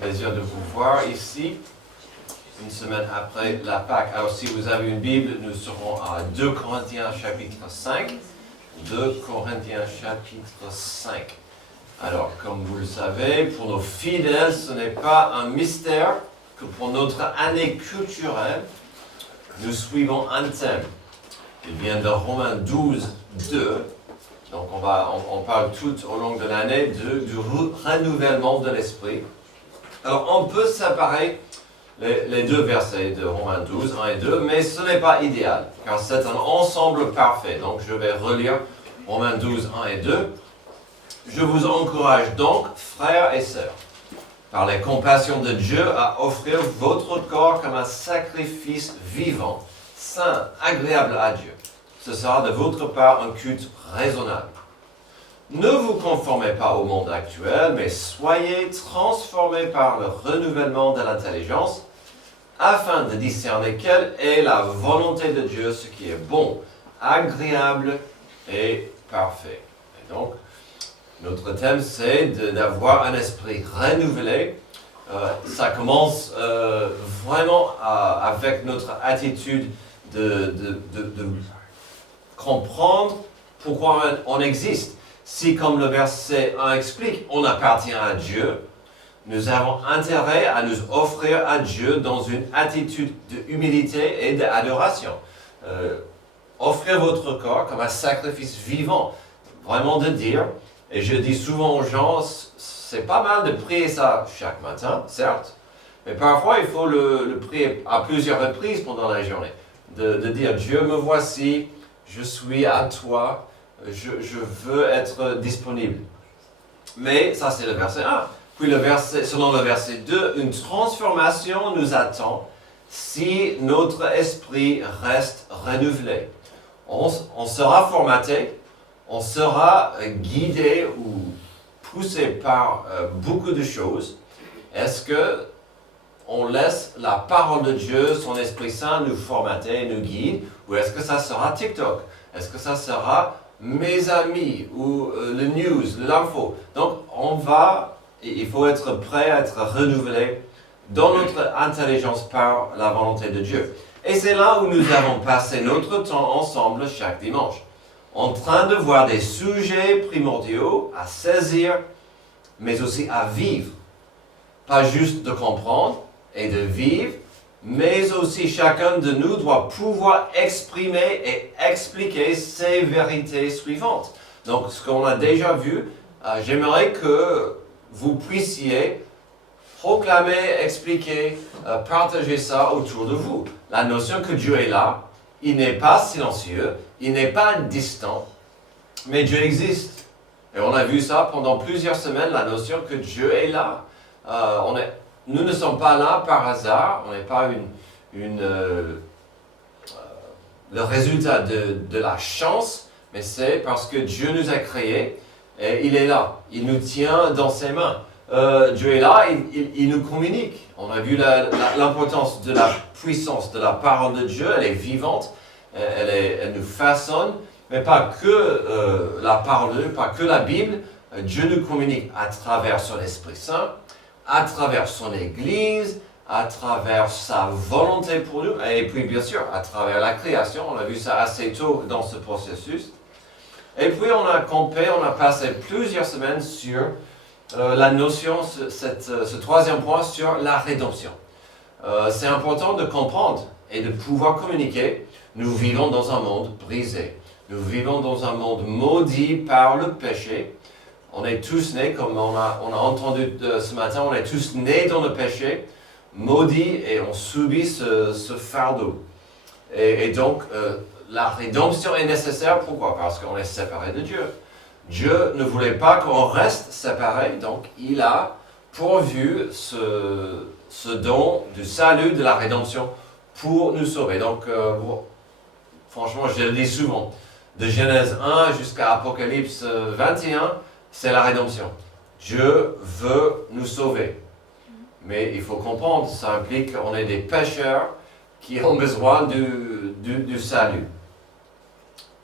plaisir de vous voir ici, une semaine après la Pâque. Alors si vous avez une Bible, nous serons à 2 Corinthiens chapitre 5. 2 Corinthiens chapitre 5. Alors, comme vous le savez, pour nos fidèles, ce n'est pas un mystère que pour notre année culturelle, nous suivons un thème. Il vient de Romains 12, 2. Donc on parle tout au long de l'année du renouvellement de l'esprit. Alors on peut séparer les deux versets de Romains 12, 1 et 2, mais ce n'est pas idéal, car c'est un ensemble parfait. Donc je vais relire Romains 12, 1 et 2. Je vous encourage donc, frères et sœurs, par les compassions de Dieu, à offrir votre corps comme un sacrifice vivant, saint, agréable à Dieu. Ce sera de votre part un culte raisonnable. Ne vous conformez pas au monde actuel, mais soyez transformés par le renouvellement de l'intelligence, afin de discerner quelle est la volonté de Dieu, ce qui est bon, agréable et parfait. Et donc, notre thème, c'est d'avoir un esprit renouvelé. Ça commence vraiment avec notre attitude de comprendre pourquoi on existe. Si, comme le verset 1 explique, on appartient à Dieu, nous avons intérêt à nous offrir à Dieu dans une attitude d'humilité et d'adoration. Offrir votre corps comme un sacrifice vivant. Vraiment de dire, et je dis souvent aux gens, c'est pas mal de prier ça chaque matin, certes, mais parfois il faut le prier à plusieurs reprises pendant la journée. De dire, Dieu me voici, je suis à toi, je veux être disponible. Mais ça c'est le verset 1. Puis selon le verset 2, une transformation nous attend si notre esprit reste renouvelé. On sera formaté, on sera guidé ou poussé par beaucoup de choses. Est-ce que on laisse la parole de Dieu, son Esprit Saint nous formater, nous guide, ou est-ce que ça sera TikTok? Est-ce que ça sera mes amis ou le news, l'info? Donc il faut être prêt à être renouvelé dans notre intelligence par la volonté de Dieu. Et c'est là où nous avons passé notre temps ensemble chaque dimanche, en train de voir des sujets primordiaux à saisir, mais aussi à vivre. Pas juste de comprendre et de vivre, mais aussi chacun de nous doit pouvoir exprimer et expliquer ces vérités suivantes. Donc, ce qu'on a déjà vu, j'aimerais que vous puissiez proclamer, expliquer, partager ça autour de vous. La notion que Dieu est là, il n'est pas silencieux, il n'est pas distant, mais Dieu existe. Et on a vu ça pendant plusieurs semaines, la notion que Dieu est là. Nous ne sommes pas là par hasard, on n'est pas le résultat de la chance, mais c'est parce que Dieu nous a créés et il est là, il nous tient dans ses mains. Dieu est là, il nous communique. On a vu l'importance de la puissance de la parole de Dieu, elle est vivante, elle nous façonne, mais pas que la parole de Dieu, pas que la Bible. Dieu nous communique à travers son Esprit Saint, à travers son Église, à travers sa volonté pour nous, et puis bien sûr à travers la création. On a vu ça assez tôt dans ce processus. Et puis on a passé plusieurs semaines sur la notion, ce troisième point sur la rédemption. C'est important de comprendre et de pouvoir communiquer. Nous vivons dans un monde brisé. Nous vivons dans un monde maudit par le péché. On est tous nés, comme on a entendu ce matin, on est tous nés dans le péché, maudits, et on subit ce fardeau. Et donc, la rédemption est nécessaire. Pourquoi? Parce qu'on est séparé de Dieu. Dieu ne voulait pas qu'on reste séparé, donc il a pourvu ce don du salut, de la rédemption, pour nous sauver. Donc, franchement, je le dis souvent, de Genèse 1 jusqu'à Apocalypse 21, c'est la rédemption. Dieu veut nous sauver. Mais il faut comprendre, ça implique qu'on est des pécheurs qui ont besoin du salut.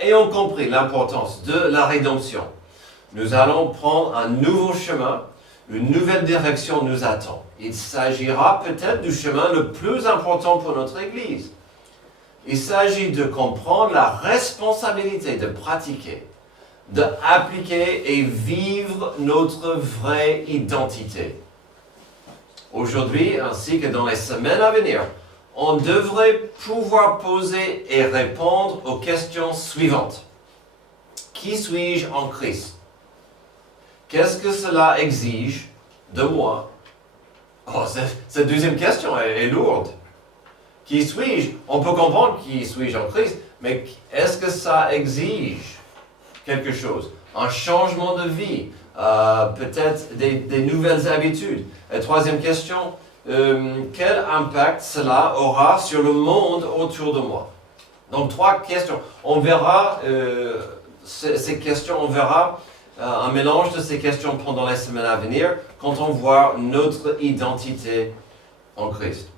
Ayant compris l'importance de la rédemption, nous allons prendre un nouveau chemin Une nouvelle direction nous attend. Il s'agira peut-être du chemin le plus important pour notre Église. Il s'agit de comprendre la responsabilité de pratiquer, d'appliquer et vivre notre vraie identité. Aujourd'hui, ainsi que dans les semaines à venir, on devrait pouvoir poser et répondre aux questions suivantes. Qui suis-je en Christ? Qu'est-ce que cela exige de moi? Oh, cette deuxième question est lourde. Qui suis-je? On peut comprendre qui suis-je en Christ, mais est-ce que ça exige quelque chose? Un changement de vie, peut-être des nouvelles habitudes. Et troisième question, quel impact cela aura sur le monde autour de moi? Donc, trois questions. On verra ces questions, on verra un mélange de ces questions pendant les semaines à venir quand on voit notre identité en Christ.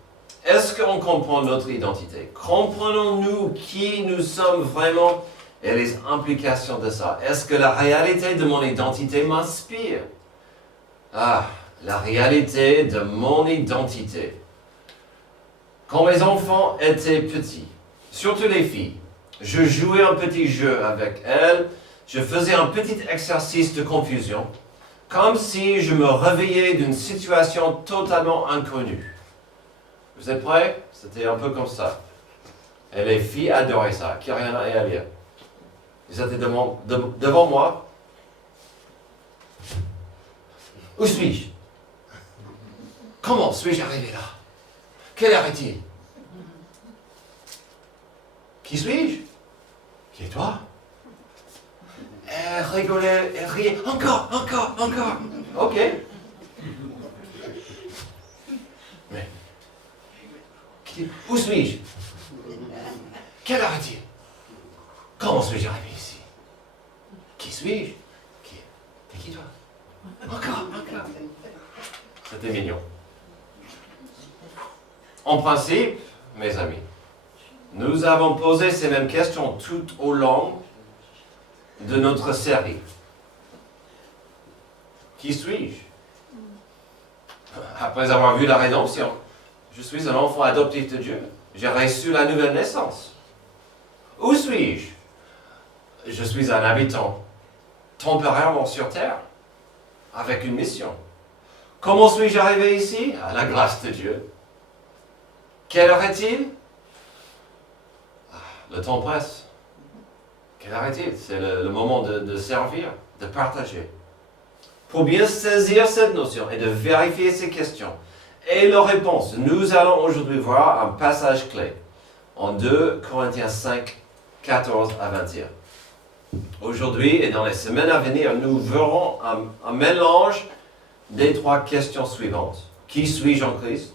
Est-ce qu'on comprend notre identité? Comprenons-nous qui nous sommes vraiment et les implications de ça? Est-ce que la réalité de mon identité m'inspire? La réalité de mon identité. Quand mes enfants étaient petits, surtout les filles, je jouais un petit jeu avec elles, je faisais un petit exercice de confusion, comme si je me réveillais d'une situation totalement inconnue. Vous êtes prêts? C'était un peu comme ça. Et les filles adoraient ça. Kyriana et Alia. Ils étaient devant moi. Où suis-je? Comment suis-je arrivé là? Quelle heure est-il? Qui suis-je? Qui es toi? Elle rigolait, elle riait. Encore. Ok. Mais, où suis-je? Quelle heure est-il? Comment suis-je arrivé ici? Qui suis-je? T'es qui toi? Encore. C'était mignon. En principe, mes amis, nous avons posé ces mêmes questions tout au long de notre série. Qui suis-je? Après avoir vu la rédemption, je suis un enfant adoptif de Dieu. J'ai reçu la nouvelle naissance. Où suis-je? Je suis un habitant temporairement sur terre, avec une mission. Comment suis-je arrivé ici? À la grâce de Dieu. Quelle heure est-il? Le temps presse. Quelle heure est-il? C'est le moment de servir, de partager. Pour bien saisir cette notion et de vérifier ces questions et leurs réponses, nous allons aujourd'hui voir un passage clé en 2 Corinthiens 5, 14 à 21. Aujourd'hui et dans les semaines à venir, nous verrons un mélange des trois questions suivantes. Qui suis-je en Christ?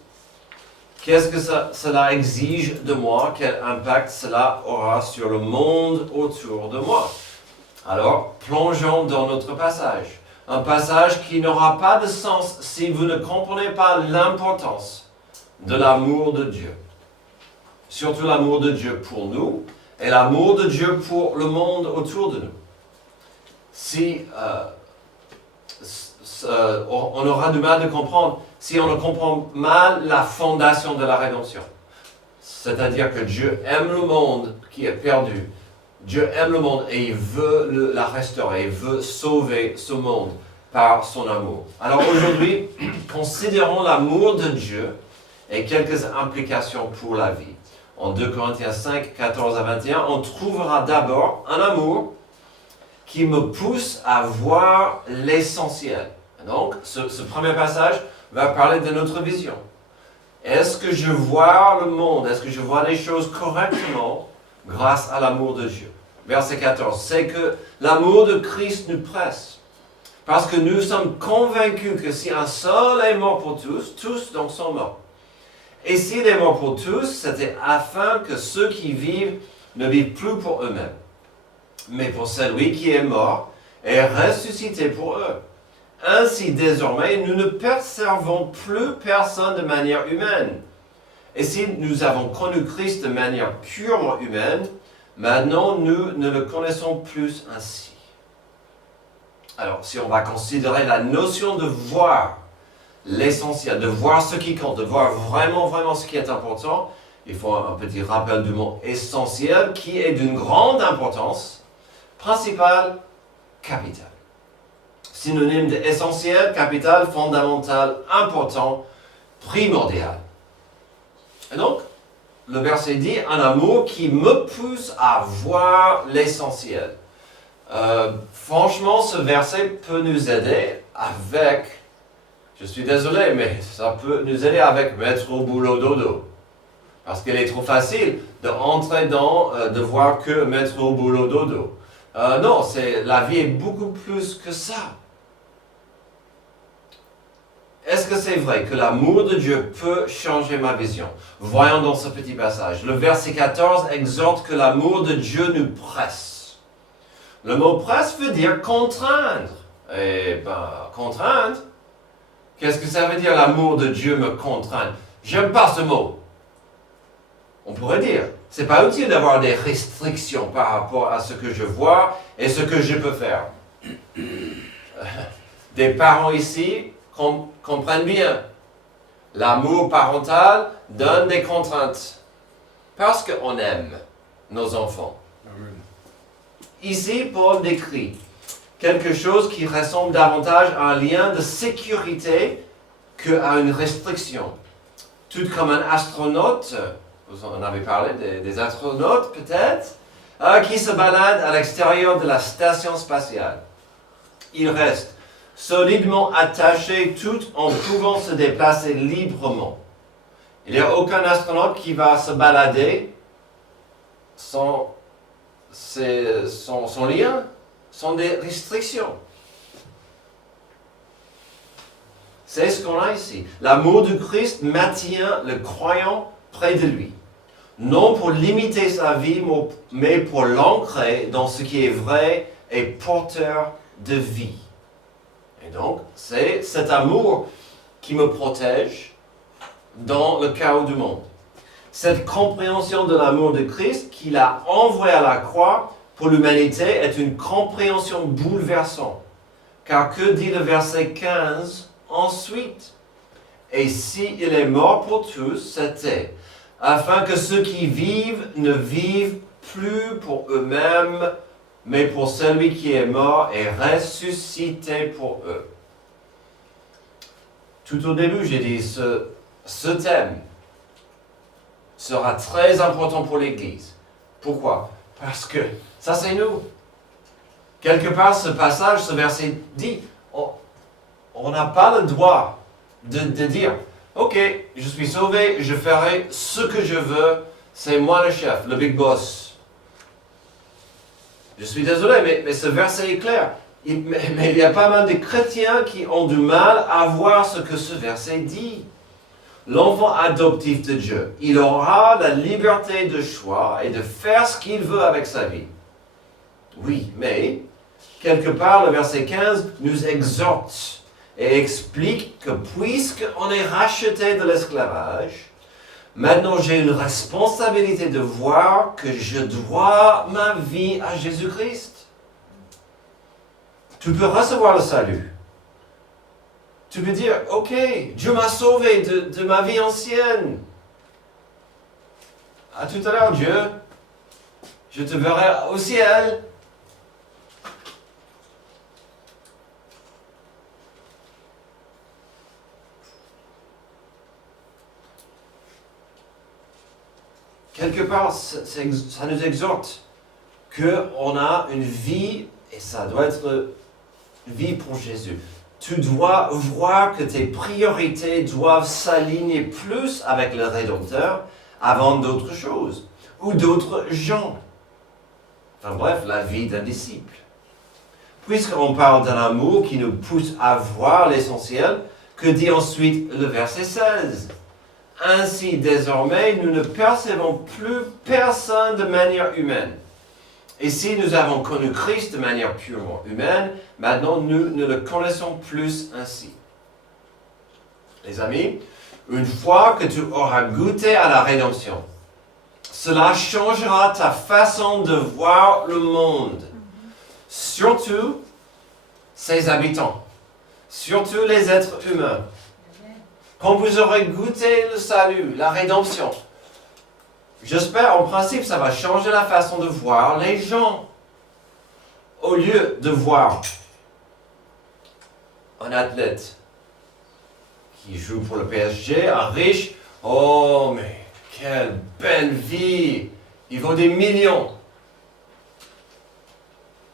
Qu'est-ce que cela exige de moi? Quel impact cela aura sur le monde autour de moi? Alors, plongeons dans notre passage. Un passage qui n'aura pas de sens si vous ne comprenez pas l'importance de l'amour de Dieu. Surtout l'amour de Dieu pour nous et l'amour de Dieu pour le monde autour de nous. Si on aura du mal de comprendre si on ne comprend mal la fondation de la rédemption. C'est-à-dire que Dieu aime le monde qui est perdu. Dieu aime le monde et il veut la restaurer, il veut sauver ce monde par son amour. Alors aujourd'hui, considérons l'amour de Dieu et quelques implications pour la vie. En 2 Corinthiens 5, 14 à 21, on trouvera d'abord un amour qui me pousse à voir l'essentiel. Donc, ce premier passage va parler de notre vision. Est-ce que je vois le monde? Est-ce que je vois les choses correctement grâce à l'amour de Dieu? Verset 14. C'est que l'amour de Christ nous presse. Parce que nous sommes convaincus que si un seul est mort pour tous, tous donc sont morts. Et s'il est mort pour tous, c'était afin que ceux qui vivent ne vivent plus pour eux-mêmes, mais pour celui qui est mort et ressuscité pour eux. Ainsi, désormais, nous ne percevons plus personne de manière humaine. Et si nous avons connu Christ de manière purement humaine, maintenant nous ne le connaissons plus ainsi. Alors, si on va considérer la notion de voir l'essentiel, de voir ce qui compte, de voir vraiment ce qui est important, il faut un petit rappel du mot essentiel qui est d'une grande importance, principale, capitale. Synonyme de essentiel, capital, fondamental, important, primordial. Et donc, le verset dit un amour qui me pousse à voir l'essentiel. Franchement, ce verset peut nous aider avec, je suis désolé, mais ça peut nous aider avec mettre au boulot dodo. Parce qu'il est trop facile d'entrer dans, de voir que mettre au boulot dodo. Non, la vie est beaucoup plus que ça. Est-ce que c'est vrai que l'amour de Dieu peut changer ma vision? Voyons dans ce petit passage. Le verset 14 exhorte que l'amour de Dieu nous presse. Le mot presse veut dire contraindre. Et contraindre, qu'est-ce que ça veut dire l'amour de Dieu me contraint? J'aime pas ce mot. On pourrait dire, c'est pas utile d'avoir des restrictions par rapport à ce que je vois et ce que je peux faire. Des parents ici comprennent bien. L'amour parental donne des contraintes. Parce qu'on aime nos enfants. Amen. Ici, Paul décrit quelque chose qui ressemble davantage à un lien de sécurité qu'à une restriction. Tout comme un astronaute, vous en avez parlé des astronautes peut-être, qui se baladent à l'extérieur de la station spatiale. Ils restent solidement attachés tout en pouvant se déplacer librement. Il n'y a aucun astronaute qui va se balader sans lien, sans des restrictions. C'est ce qu'on a ici. L'amour du Christ maintient le croyant près de lui. Non pour limiter sa vie, mais pour l'ancrer dans ce qui est vrai et porteur de vie. Et donc, c'est cet amour qui me protège dans le chaos du monde. Cette compréhension de l'amour de Christ qu'il a envoyé à la croix pour l'humanité est une compréhension bouleversante. Car que dit le verset 15 ensuite? Et s'il est mort pour tous, c'était afin que ceux qui vivent ne vivent plus pour eux-mêmes, mais pour celui qui est mort et ressuscité pour eux. Tout au début, j'ai dit, ce thème sera très important pour l'Église. Pourquoi? Parce que ça, c'est nous. Quelque part, ce passage, ce verset dit, on n'a pas le droit de dire, ok, je suis sauvé, je ferai ce que je veux, c'est moi le chef, le big boss. Je suis désolé, mais ce verset est clair. Mais il y a pas mal de chrétiens qui ont du mal à voir ce que ce verset dit. L'enfant adoptif de Dieu, il aura la liberté de choix et de faire ce qu'il veut avec sa vie. Oui, mais quelque part, le verset 15 nous exhorte et explique que puisqu'on est racheté de l'esclavage, maintenant, j'ai une responsabilité de voir que je dois ma vie à Jésus-Christ. Tu peux recevoir le salut. Tu peux dire, ok, Dieu m'a sauvé de ma vie ancienne. À tout à l'heure, Dieu. Je te verrai au ciel. Quelque part, ça nous exhorte qu'on a une vie, et ça doit être une vie pour Jésus. Tu dois voir que tes priorités doivent s'aligner plus avec le Rédempteur avant d'autres choses, ou d'autres gens. Enfin bref, la vie d'un disciple. Puisqu'on parle d'un amour qui nous pousse à voir l'essentiel, que dit ensuite le verset 16 ? Ainsi, désormais, nous ne percevons plus personne de manière humaine. Et si nous avons connu Christ de manière purement humaine, maintenant nous ne le connaissons plus ainsi. Les amis, une fois que tu auras goûté à la rédemption, cela changera ta façon de voir le monde. Surtout ses habitants, surtout les êtres humains. Quand vous aurez goûté le salut, la rédemption, j'espère, en principe, ça va changer la façon de voir les gens. Au lieu de voir un athlète qui joue pour le PSG, un riche, oh mais quelle belle vie, il vaut des millions.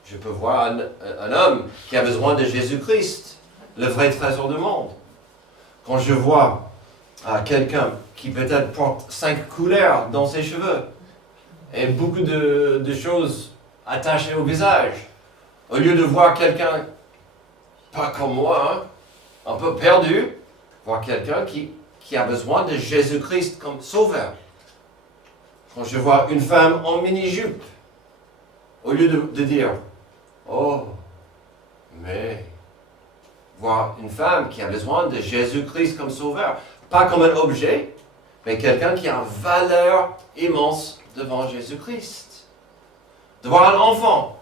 Je peux voir un homme qui a besoin de Jésus-Christ, le vrai trésor du monde. Quand je vois quelqu'un qui peut-être porte 5 couleurs dans ses cheveux et beaucoup de choses attachées au visage, au lieu de voir quelqu'un, pas comme moi, un peu perdu, voir quelqu'un qui a besoin de Jésus-Christ comme sauveur. Quand je vois une femme en mini-jupe, au lieu de dire, oh, mais voir une femme qui a besoin de Jésus-Christ comme sauveur, pas comme un objet, mais quelqu'un qui a une valeur immense devant Jésus-Christ. De voir un enfant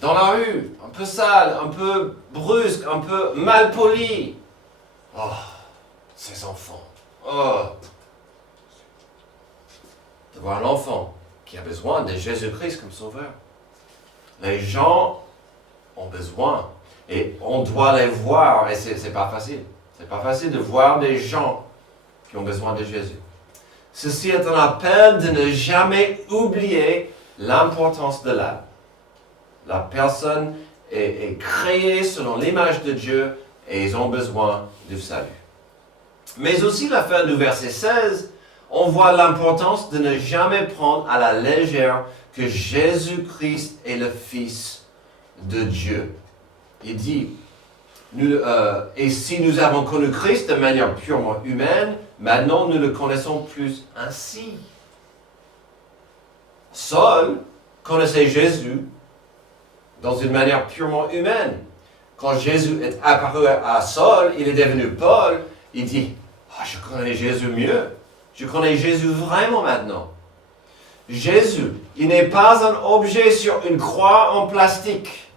dans la rue, un peu sale, un peu brusque, un peu mal poli. Oh, ces enfants. Oh. De voir l'enfant qui a besoin de Jésus-Christ comme sauveur. Les gens ont besoin et on doit les voir et c'est pas facile. C'est pas facile de voir des gens qui ont besoin de Jésus. Ceci est un appel de ne jamais oublier l'importance de l'âme. La personne est créée selon l'image de Dieu et ils ont besoin du salut. Mais aussi la fin du verset 16, on voit l'importance de ne jamais prendre à la légère que Jésus-Christ est le Fils de Dieu. Il dit, et si nous avons connu Christ de manière purement humaine, maintenant nous le connaissons plus ainsi. Saul connaissait Jésus dans une manière purement humaine. Quand Jésus est apparu à Saul, il est devenu Paul, il dit, je connais Jésus mieux. Je connais Jésus vraiment maintenant. Jésus, il n'est pas un objet sur une croix en plastique.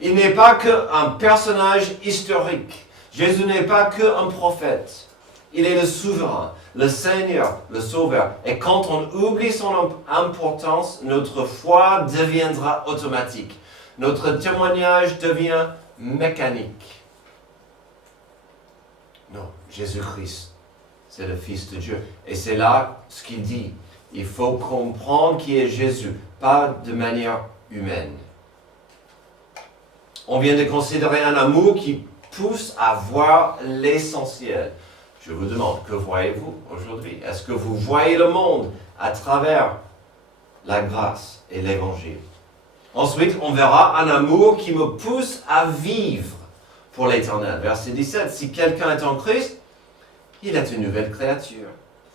Il n'est pas qu'un personnage historique. Jésus n'est pas qu'un prophète. Il est le souverain, le Seigneur, le Sauveur. Et quand on oublie son importance, notre foi deviendra automatique. Notre témoignage devient mécanique. Non, Jésus-Christ, c'est le Fils de Dieu. Et c'est là ce qu'il dit. Il faut comprendre qui est Jésus, pas de manière humaine. On vient de considérer un amour qui pousse à voir l'essentiel. Je vous demande, que voyez-vous aujourd'hui? Est-ce que vous voyez le monde à travers la grâce et l'évangile? Ensuite, on verra un amour qui me pousse à vivre pour l'éternel. Verset 17, si quelqu'un est en Christ, il est une nouvelle créature.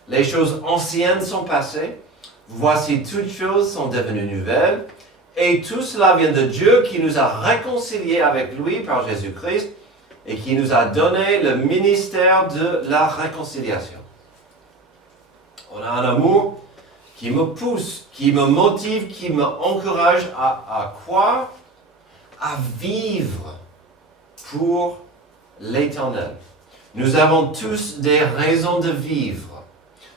Les choses anciennes sont passées, voici toutes choses sont devenues nouvelles, et tout cela vient de Dieu qui nous a réconciliés avec lui par Jésus-Christ et qui nous a donné le ministère de la réconciliation. On a un amour qui me pousse, qui me motive, qui m'encourage à quoi? À vivre pour l'éternel. Nous avons tous des raisons de vivre.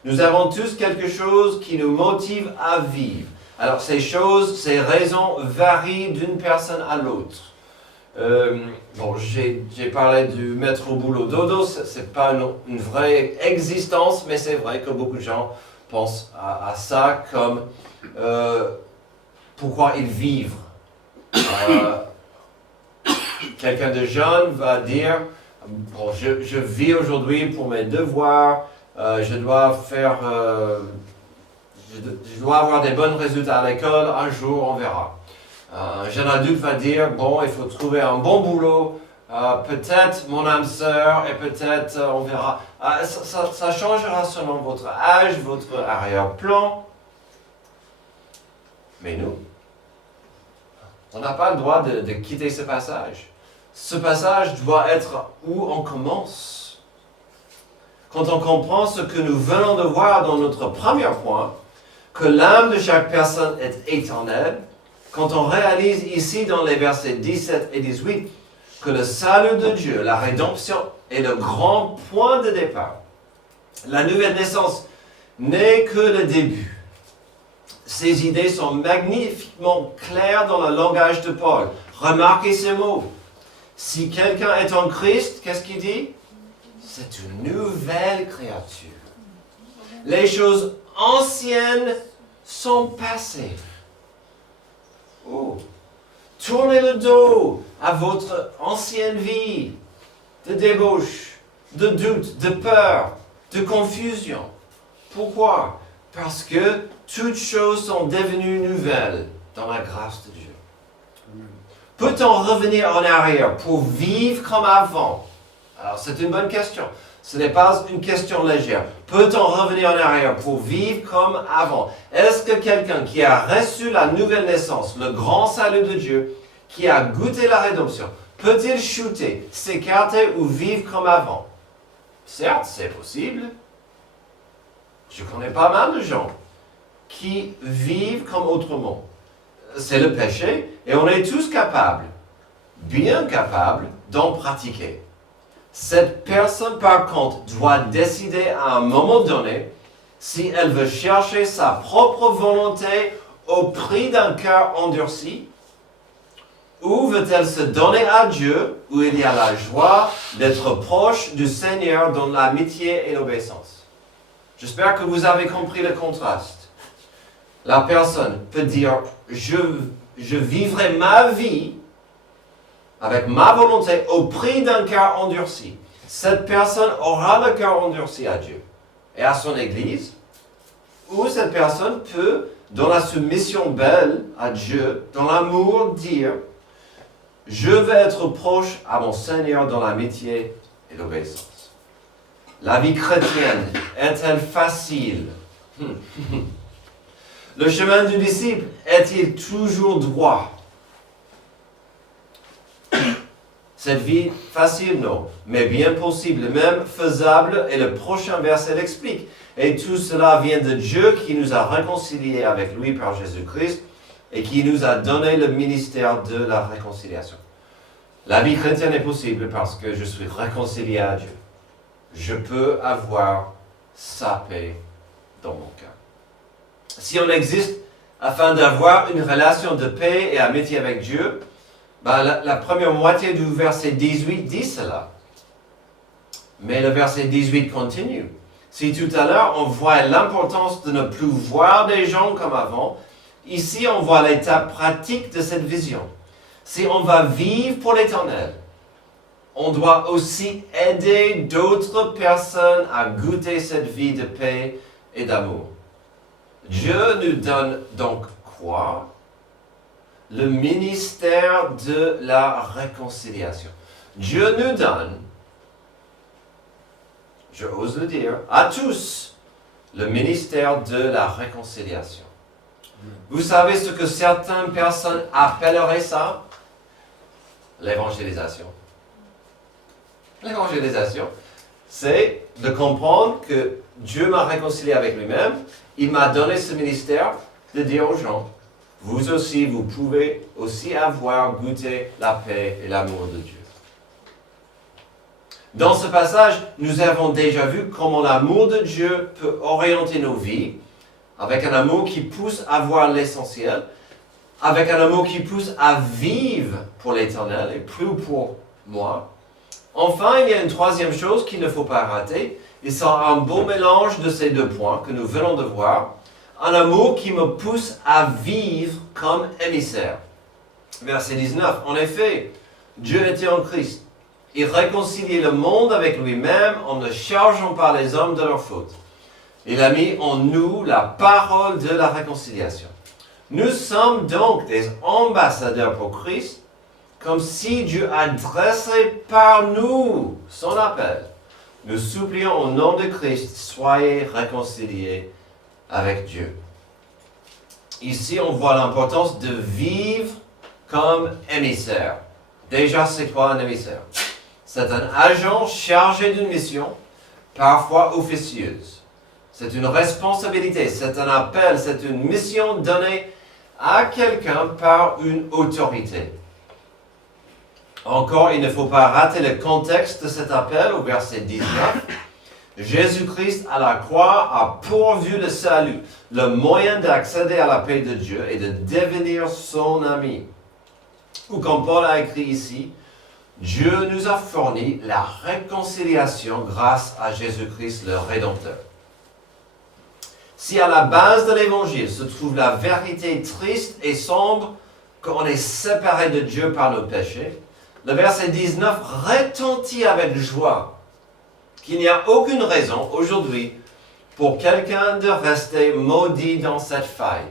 Nous avons tous quelque chose qui nous motive à vivre. Alors ces choses, ces raisons varient d'une personne à l'autre. J'ai parlé du mettre au boulot dodo, ce n'est pas une vraie existence, mais c'est vrai que beaucoup de gens pensent à ça comme pourquoi ils vivent. Quelqu'un de jeune va dire, je vis aujourd'hui pour mes devoirs, je dois avoir des bons résultats à l'école, un jour on verra. Un jeune adulte va dire, il faut trouver un bon boulot, peut-être mon âme sœur, et peut-être on verra. Ça changera selon votre âge, votre arrière-plan. Mais nous, on n'a pas le droit de quitter ce passage. Ce passage doit être où on commence. Quand on comprend ce que nous venons de voir dans notre premier point, que l'âme de chaque personne est éternelle, quand on réalise ici dans les versets 17 et 18 que le salut de Dieu, la rédemption, est le grand point de départ. La nouvelle naissance n'est que le début. Ces idées sont magnifiquement claires dans le langage de Paul. Remarquez ces mots. Si quelqu'un est en Christ, qu'est-ce qu'il dit? C'est une nouvelle créature. Les choses anciennes sont passées. Oh. Tournez le dos à votre ancienne vie de débauche, de doute, de peur, de confusion. Pourquoi? Parce que toutes choses sont devenues nouvelles dans la grâce de Dieu. Peut-on revenir en arrière pour vivre comme avant? Alors, c'est une bonne question. Ce n'est pas une question légère. Peut-on revenir en arrière pour vivre comme avant? Est-ce que quelqu'un qui a reçu la nouvelle naissance, le grand salut de Dieu, qui a goûté la rédemption, peut-il chuter, s'écarter ou vivre comme avant? Certes, c'est possible. Je connais pas mal de gens qui vivent comme autrement. C'est le péché et on est tous capables, bien capables, d'en pratiquer. Cette personne, par contre, doit décider à un moment donné si elle veut chercher sa propre volonté au prix d'un cœur endurci, ou veut-elle se donner à Dieu, où il y a la joie d'être proche du Seigneur dans l'amitié et l'obéissance. J'espère que vous avez compris le contraste. La personne peut dire, je vivrai ma vie avec ma volonté au prix d'un cœur endurci. Cette personne aura le cœur endurci à Dieu et à son Église, ou cette personne peut, dans la soumission belle à Dieu, dans l'amour, dire « Je vais être proche à mon Seigneur dans l'amitié et l'obéissance ». La vie chrétienne est-elle facile? Le chemin du disciple est-il toujours droit? Cette vie facile, non, mais bien possible, même faisable, et le prochain verset l'explique. Et tout cela vient de Dieu qui nous a réconciliés avec lui par Jésus-Christ et qui nous a donné le ministère de la réconciliation. La vie chrétienne est possible parce que je suis réconcilié à Dieu. Je peux avoir sa paix dans mon cœur. Si on existe afin d'avoir une relation de paix et amitié avec Dieu, la première moitié du verset 18 dit cela. Mais le verset 18 continue. Si tout à l'heure on voit l'importance de ne plus voir des gens comme avant, ici on voit l'étape pratique de cette vision. Si on va vivre pour l'Éternel, on doit aussi aider d'autres personnes à goûter cette vie de paix et d'amour. Dieu nous donne donc quoi? Le ministère de la réconciliation. Dieu nous donne, je ose le dire, à tous, le ministère de la réconciliation. Vous savez ce que certaines personnes appelleraient ça? L'évangélisation. L'évangélisation, c'est de comprendre que Dieu m'a réconcilié avec lui-même, il m'a donné ce ministère de dire aux gens, vous aussi, vous pouvez aussi avoir goûté la paix et l'amour de Dieu. Dans ce passage, nous avons déjà vu comment l'amour de Dieu peut orienter nos vies, avec un amour qui pousse à voir l'essentiel, avec un amour qui pousse à vivre pour l'Éternel et plus pour moi. Enfin, il y a une troisième chose qu'il ne faut pas rater, et c'est un beau mélange de ces deux points que nous venons de voir. Un amour qui me pousse à vivre comme émissaire. Verset 19. En effet, Dieu était en Christ. Il réconciliait le monde avec lui-même en ne chargeant pas les hommes de leurs fautes. Il a mis en nous la parole de la réconciliation. Nous sommes donc des ambassadeurs pour Christ, comme si Dieu adressait par nous son appel. Nous supplions au nom de Christ, soyez réconciliés avec Dieu. Ici, on voit l'importance de vivre comme émissaire. Déjà, c'est quoi un émissaire? C'est un agent chargé d'une mission, parfois officieuse. C'est une responsabilité, c'est un appel, c'est une mission donnée à quelqu'un par une autorité. Encore, il ne faut pas rater le contexte de cet appel au verset 19. Jésus-Christ à la croix a pourvu le salut, le moyen d'accéder à la paix de Dieu et de devenir son ami. Ou comme Paul a écrit ici, Dieu nous a fourni la réconciliation grâce à Jésus-Christ le Rédempteur. Si à la base de l'Évangile se trouve la vérité triste et sombre qu'on est séparé de Dieu par nos péchés, le verset 19 retentit avec joie qu'il n'y a aucune raison aujourd'hui pour quelqu'un de rester maudit dans cette faille.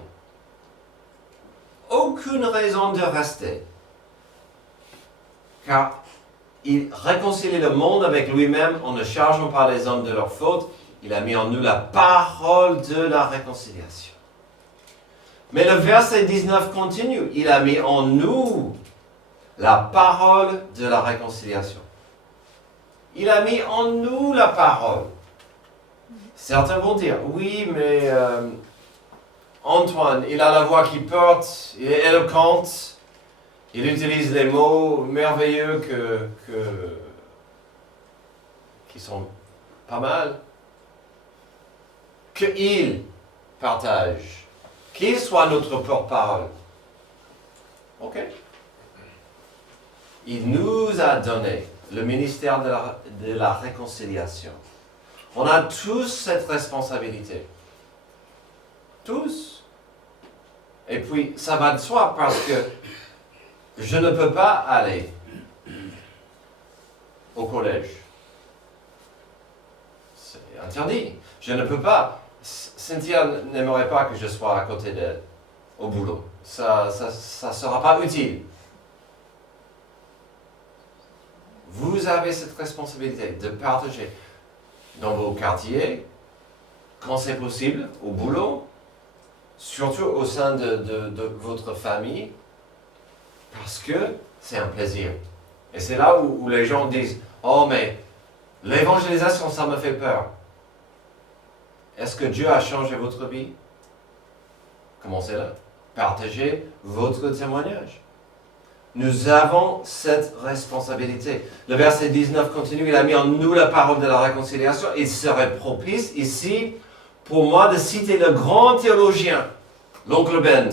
Aucune raison de rester. Car il réconcilie le monde avec lui-même en ne chargeant pas les hommes de leurs fautes. Il a mis en nous la parole de la réconciliation. Mais le verset 19 continue. Il a mis en nous la parole de la réconciliation. Il a mis en nous la parole. Certains vont dire, oui, mais Antoine, il a la voix qui porte, il est éloquente, il utilise les mots merveilleux qui sont pas mal. Qu'il partage, qu'il soit notre porte-parole. Ok? Il nous a donné le ministère de la réconciliation. On a tous cette responsabilité. Tous. Et puis, ça va de soi parce que je ne peux pas aller au collège. C'est interdit. Je ne peux pas. Cynthia n'aimerait pas que je sois à côté d'elle au boulot. Ça ne sera pas utile. Vous avez cette responsabilité de partager dans vos quartiers, quand c'est possible, au boulot, surtout au sein de votre famille, parce que c'est un plaisir. Et c'est là où les gens disent « Oh, mais l'évangélisation, ça me fait peur. » Est-ce que Dieu a changé votre vie? Commencez là. Partagez votre témoignage. Nous avons cette responsabilité. Le verset 19 continue, il a mis en nous la parole de la réconciliation. Il serait propice ici pour moi de citer le grand théologien, l'oncle Ben.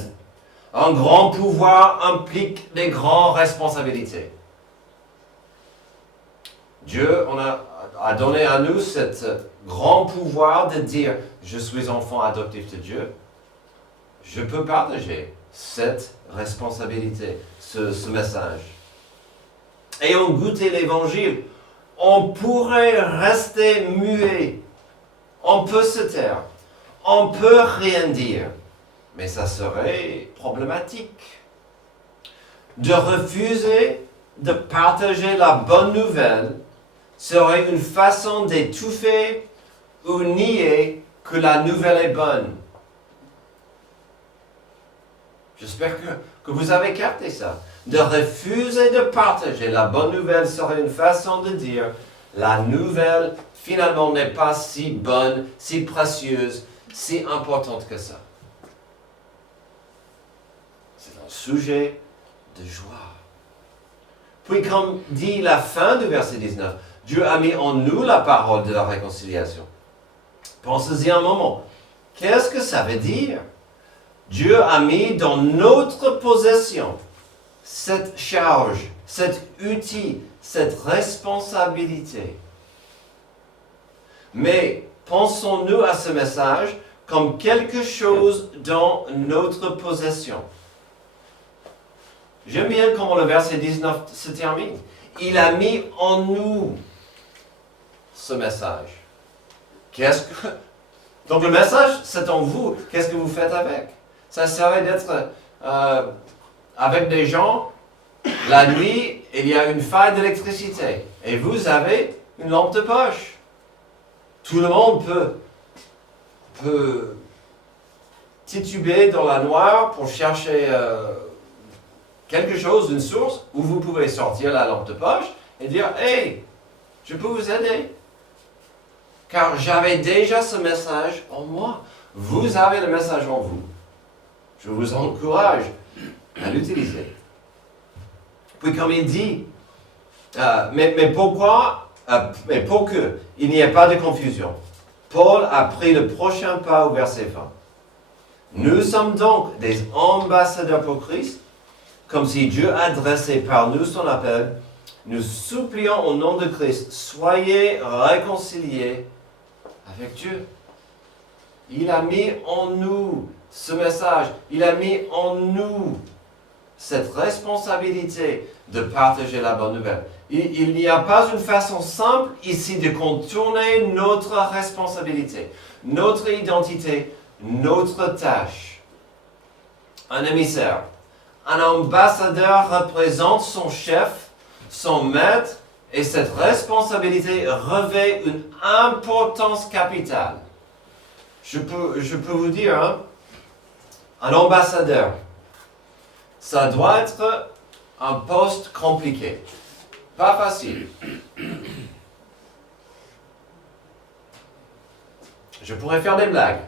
Un grand pouvoir implique des grandes responsabilités. Dieu a donné à nous cet grand pouvoir de dire « Je suis enfant adoptif de Dieu ». Je peux partager cette responsabilité, ce message. Ayant goûté l'Évangile, on pourrait rester muet. On peut se taire. On peut rien dire. Mais ça serait problématique. De refuser de partager la bonne nouvelle serait une façon d'étouffer ou nier que la nouvelle est bonne. J'espère que vous avez capté ça. De refuser de partager la bonne nouvelle serait une façon de dire la nouvelle finalement n'est pas si bonne, si précieuse, si importante que ça. C'est un sujet de joie. Puis comme dit la fin du verset 19, Dieu a mis en nous la parole de la réconciliation. Pensez-y un moment. Qu'est-ce que ça veut dire? Dieu a mis dans notre possession cette charge, cet outil, cette responsabilité. Mais pensons-nous à ce message comme quelque chose dans notre possession? J'aime bien comment le verset 19 se termine. Il a mis en nous ce message. Donc le message, c'est en vous. Qu'est-ce que vous faites avec? Ça serait d'être avec des gens, la nuit, il y a une faille d'électricité. Et vous avez une lampe de poche. Tout le monde peut tituber dans la noire pour chercher quelque chose, une source, où vous pouvez sortir la lampe de poche et dire « Hey, je peux vous aider. » Car j'avais déjà ce message en moi. Vous avez le message en vous. Je vous encourage à l'utiliser. Puis comme il dit, mais pourquoi, mais pour que il n'y ait pas de confusion, Paul a pris le prochain pas au verset 20. Nous sommes donc des ambassadeurs pour Christ, comme si Dieu adressait par nous son appel. Nous supplions au nom de Christ, soyez réconciliés avec Dieu. Il a mis en nous ce message, il a mis en nous cette responsabilité de partager la bonne nouvelle. Il n'y a pas une façon simple ici de contourner notre responsabilité, notre identité, notre tâche. Un émissaire, un ambassadeur représente son chef, son maître, et cette responsabilité revêt une importance capitale. Je peux vous dire, hein, un ambassadeur, ça doit être un poste compliqué, pas facile. Je pourrais faire des blagues.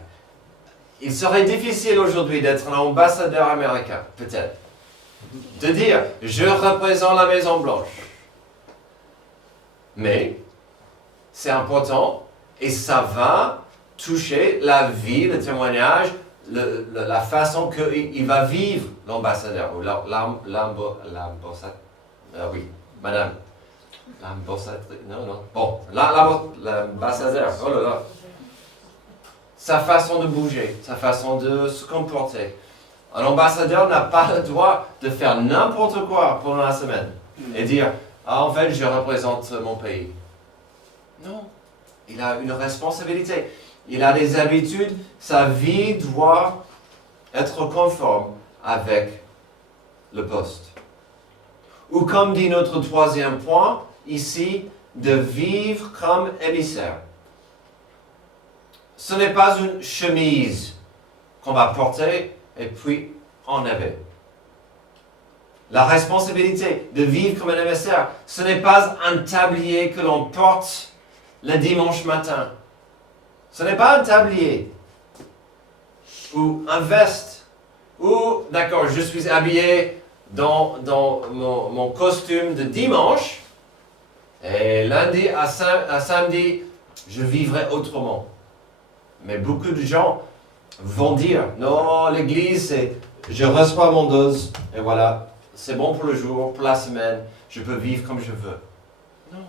Il serait difficile aujourd'hui d'être un ambassadeur américain, peut-être. De dire, je représente la Maison Blanche. Mais, c'est important et ça va toucher la vie, le témoignage, la façon qu'il va vivre l'ambassadeur. Ou l'ambassadeur. Oui, madame. L'ambassadeur. Non. Bon, l'ambassadeur. Oh là là. Sa façon de bouger, sa façon de se comporter. Un ambassadeur n'a pas le droit de faire n'importe quoi pendant la semaine et dire « Ah, en fait, je représente mon pays. » Non, il a une responsabilité. Il a des habitudes. Sa vie doit être conforme avec le poste. Ou comme dit notre troisième point, ici, de vivre comme émissaire. Ce n'est pas une chemise qu'on va porter et puis enlever. La responsabilité de vivre comme un émissaire, ce n'est pas un tablier que l'on porte le dimanche matin. Ce n'est pas un tablier ou un veste ou, d'accord, je suis habillé dans mon costume de dimanche et lundi à samedi, je vivrai autrement. Mais beaucoup de gens vont dire, non, l'église, c'est, je reçois mon dose, et voilà, c'est bon pour le jour, pour la semaine, je peux vivre comme je veux. Non.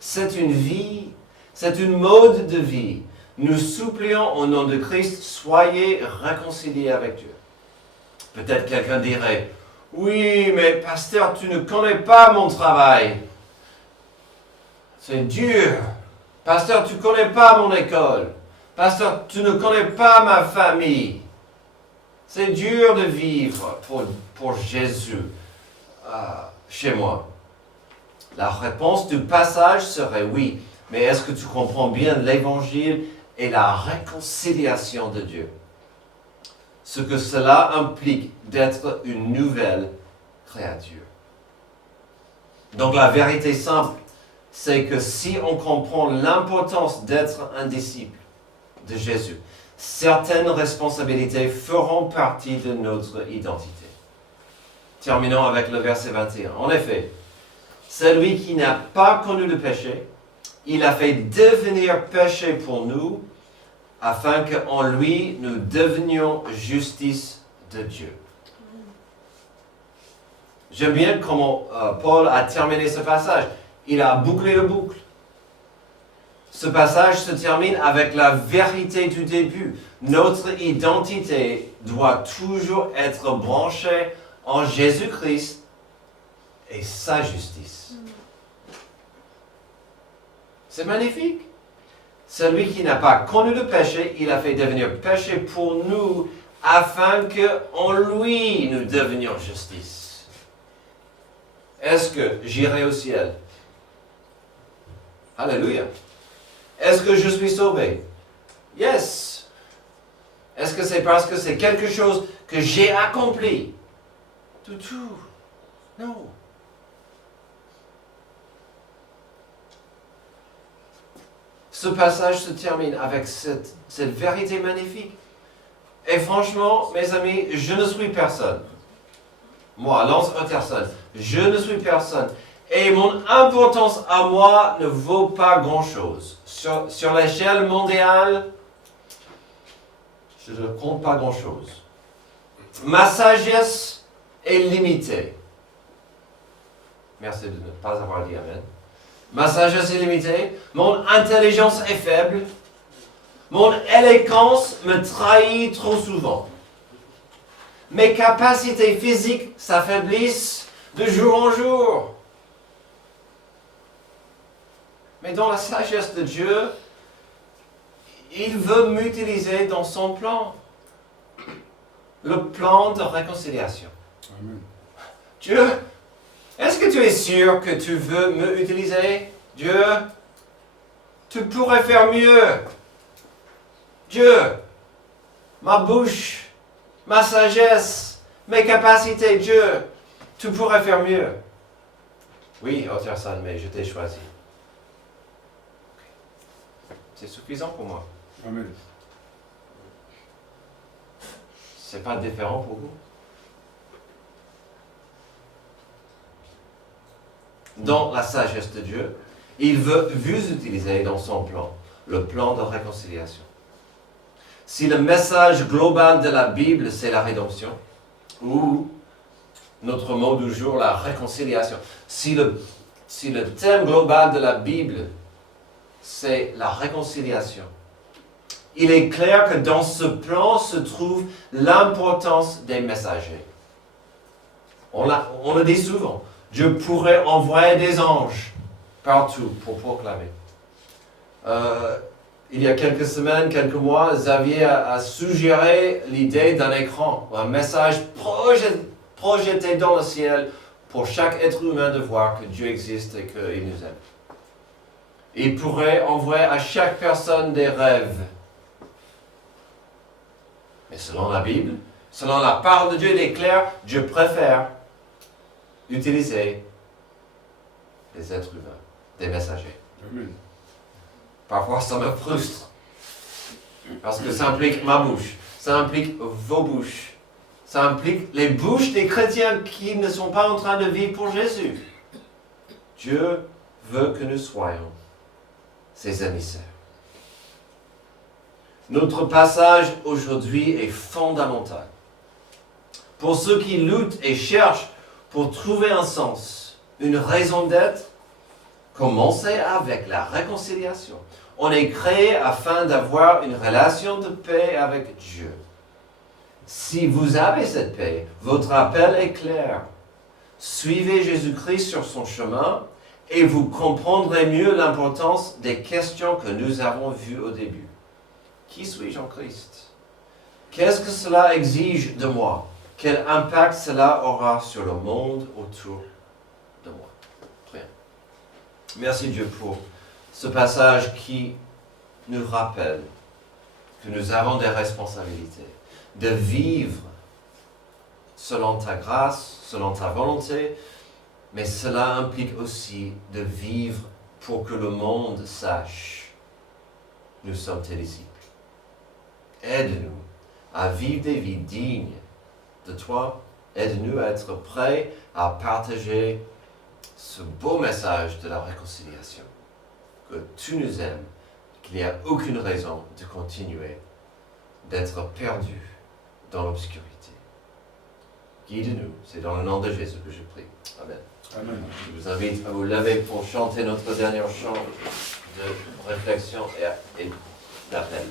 C'est une vie, c'est une mode de vie. Nous supplions au nom de Christ, soyez réconciliés avec Dieu. Peut-être quelqu'un dirait, oui, mais pasteur, tu ne connais pas mon travail. C'est dur. Pasteur, tu ne connais pas mon école. Pasteur, tu ne connais pas ma famille. C'est dur de vivre pour Jésus chez moi. La réponse du passage serait oui. Mais est-ce que tu comprends bien l'évangile et la réconciliation de Dieu? Ce que cela implique d'être une nouvelle créature. Donc la vérité simple, c'est que si on comprend l'importance d'être un disciple de Jésus, certaines responsabilités feront partie de notre identité. Terminons avec le verset 21. En effet, celui qui n'a pas connu le péché, il a fait devenir péché pour nous, afin qu'en lui, nous devenions justice de Dieu. J'aime bien comment Paul a terminé ce passage. Il a bouclé le boucle. Ce passage se termine avec la vérité du début. Notre identité doit toujours être branchée en Jésus-Christ et sa justice. C'est magnifique. Celui qui n'a pas connu le péché, il a fait devenir péché pour nous, afin qu'en lui, nous devenions justice. Est-ce que j'irai au ciel? Alléluia. Est-ce que je suis sauvé? Yes. Est-ce que c'est parce que c'est quelque chose que j'ai accompli? Tout. Non. Ce passage se termine avec cette vérité magnifique. Et franchement, mes amis, je ne suis personne. Moi, Lance Utterson, je ne suis personne. Et mon importance à moi ne vaut pas grand-chose. Sur l'échelle mondiale, je ne compte pas grand-chose. Ma sagesse est limitée. Merci de ne pas avoir dit Amen. Ma sagesse est limitée. Mon intelligence est faible. Mon élégance me trahit trop souvent. Mes capacités physiques s'affaiblissent de jour en jour. Mais dans la sagesse de Dieu, il veut m'utiliser dans son plan. Le plan de réconciliation. Amen. Dieu, est-ce que tu es sûr que tu veux me utiliser? Dieu, tu pourrais faire mieux. Dieu, ma bouche, ma sagesse, mes capacités, Dieu, tu pourrais faire mieux. Oui, Utterson, mais je t'ai choisi. C'est suffisant pour moi. Amen. C'est pas différent pour vous? Dans la sagesse de Dieu, il veut vous utiliser dans son plan, le plan de réconciliation. Si le message global de la Bible, c'est la rédemption, ou notre mot du jour, la réconciliation, si le thème global de la Bible, c'est la réconciliation, il est clair que dans ce plan se trouve l'importance des messagers. On le dit souvent, Dieu pourrait envoyer des anges partout pour proclamer. Il y a quelques semaines, quelques mois, Xavier a suggéré l'idée d'un écran, un message projeté dans le ciel pour chaque être humain de voir que Dieu existe et qu'il nous aime. Il pourrait envoyer à chaque personne des rêves. Mais selon la Bible, selon la parole de Dieu, il est clair, Dieu préfère utiliser les êtres humains, des messagers. Amen. Parfois, ça me frustre. Parce que ça implique ma bouche. Ça implique vos bouches. Ça implique les bouches des chrétiens qui ne sont pas en train de vivre pour Jésus. Dieu veut que nous soyons ses émissaires. Notre passage aujourd'hui est fondamental. Pour ceux qui luttent et cherchent pour trouver un sens, une raison d'être, commencez avec la réconciliation. On est créé afin d'avoir une relation de paix avec Dieu. Si vous avez cette paix, votre appel est clair. Suivez Jésus-Christ sur son chemin et vous comprendrez mieux l'importance des questions que nous avons vues au début. Qui suis-je en Christ? Qu'est-ce que cela exige de moi? Quel impact cela aura sur le monde autour de moi? Très bien. Merci Dieu pour ce passage qui nous rappelle que nous avons des responsabilités, de vivre selon ta grâce, selon ta volonté, mais cela implique aussi de vivre pour que le monde sache nous sommes tes disciples. Aide-nous à vivre des vies dignes de toi. Aide-nous à être prêts à partager ce beau message de la réconciliation. Que tu nous aimes, qu'il n'y a aucune raison de continuer d'être perdus dans l'obscurité. Guide-nous, c'est dans le nom de Jésus que je prie. Amen. Amen. Je vous invite à vous lever pour chanter notre dernier chant de réflexion et d'appel.